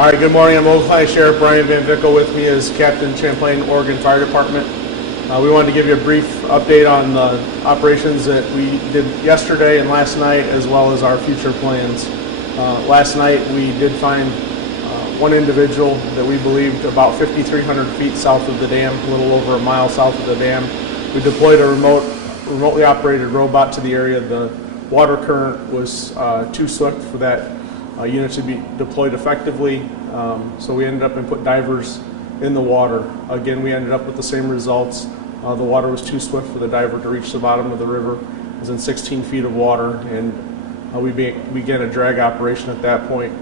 All right, good morning. I'm Oakland Sheriff Brian Van Vickle. With me is Captain Champlain, Oregon Fire Department. We wanted to give you a brief update on the operations that we did yesterday and last night, as well as our future plans. Last night we did find one individual that we believed about 5,300 feet south of the dam, a little over a mile south of the dam. We deployed a remotely operated robot to the area. The water current was too swift for that unit to be deployed effectively, so we ended up and put divers in the water. Again, we ended up with the same results. The water was too swift for the diver to reach the bottom of the river. It was in 16 feet of water, and we began a drag operation at that point.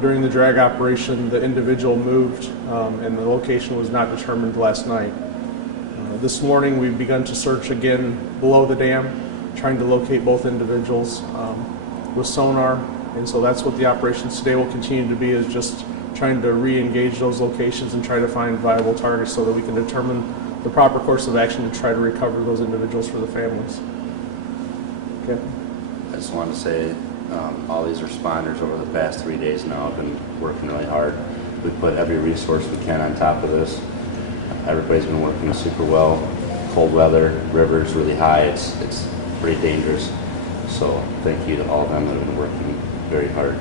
During the drag operation, the individual moved, and the location was not determined last night. This morning, we've begun to search again below the dam, trying to locate both individuals with sonar. And so that's what the operations today will continue to be, is just trying to re-engage those locations and try to find viable targets so that we can determine the proper course of action to try to recover those individuals for the families. Okay. I just wanted to say all these responders over the past 3 days now have been working really hard. We put every resource we can on top of this. Everybody's been working super well. Cold weather, rivers really high, it's pretty dangerous. So thank you to all of them that have been working very hard.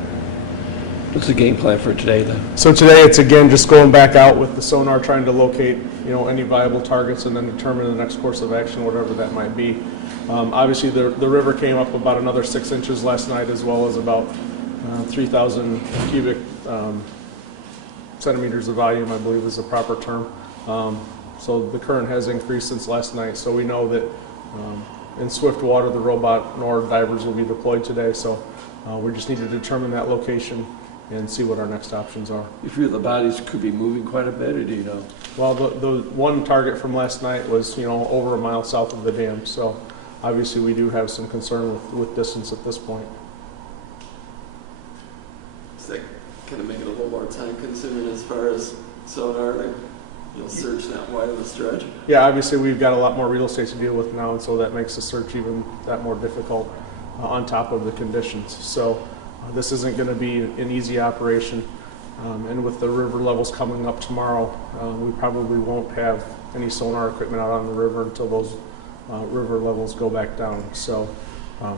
What's the game plan for today then? So today it's again just going back out with the sonar, trying to locate any viable targets and then determine the next course of action, whatever that might be. Obviously the river came up about another 6 inches last night, as well as about 3,000 cubic centimeters of volume, I believe is the proper term. So the current has increased since last night, so we know that in swift water the robot nor divers will be deployed today, so we just need to determine that location and see what our next options are. You feel the bodies could be moving quite a bit, or do you know? Well, the one target from last night was over a mile south of the dam, so obviously we do have some concern with distance at this point. Does that kind of make it a little more time consuming as far as sonar? Like, you'll search that wide of a stretch? Yeah, obviously we've got a lot more real estate to deal with now, and so that makes the search even that more difficult on top of the conditions. So this isn't going to be an easy operation, and with the river levels coming up tomorrow, we probably won't have any sonar equipment out on the river until those river levels go back down. So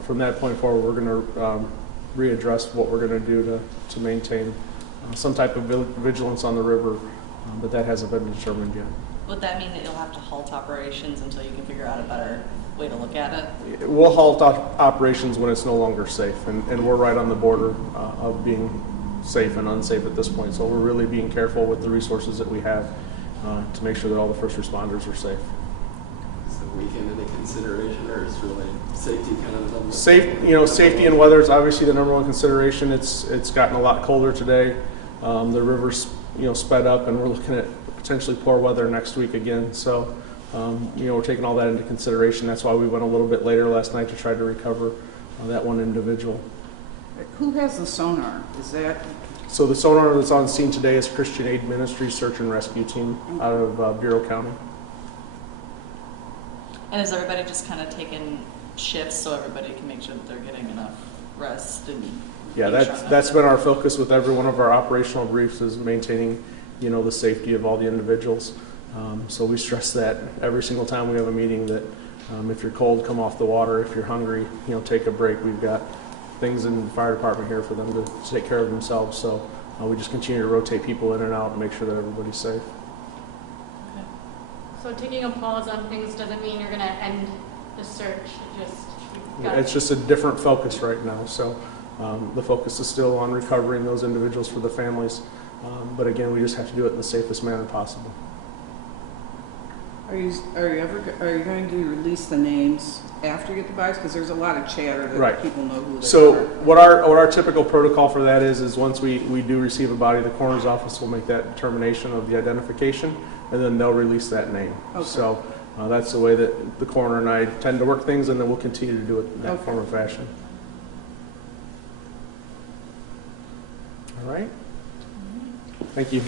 from that point forward, we're going to readdress what we're going to do to maintain some type of vigilance on the river, but that hasn't been determined yet. Would that mean that you'll have to halt operations until you can figure out a better way to look at it? We'll halt operations when it's no longer safe, and we're right on the border of being safe and unsafe at this point. So we're really being careful with the resources that we have to make sure that all the first responders are safe. Is the weekend any consideration, or is really safety kind of number? Safety and weather is obviously the number one consideration. It's gotten a lot colder today. The river's sped up, and we're looking at potentially poor weather next week again. So we're taking all that into consideration. That's why we went a little bit later last night to try to recover that one individual. Who has the sonar? Is that? So the sonar that's on scene today is Christian Aid Ministries Search and Rescue Team out of Bureau County. And is everybody just kind of taking shifts so everybody can make sure that they're getting enough rest? And yeah, that's been our focus with every one of our operational briefs, is maintaining the safety of all the individuals. So we stress that every single time we have a meeting, that if you're cold, come off the water. If you're hungry, take a break. We've got things in the fire department here for them to take care of themselves. So we just continue to rotate people in and out and make sure that everybody's safe. Okay. So taking a pause on things doesn't mean you're going to end the search. It's just a different focus right now. So the focus is still on recovering those individuals for the families. But again, we just have to do it in the safest manner possible. Are you going to release the names after you get the bodies? Because there's a lot of chatter that right. People know who they so are. What our typical protocol for that is once we do receive a body, the coroner's office will make that determination of the identification, and then they'll release that name. Okay. So that's the way that the coroner and I tend to work things, and then we'll continue to do it in that form of fashion. All right. Thank you.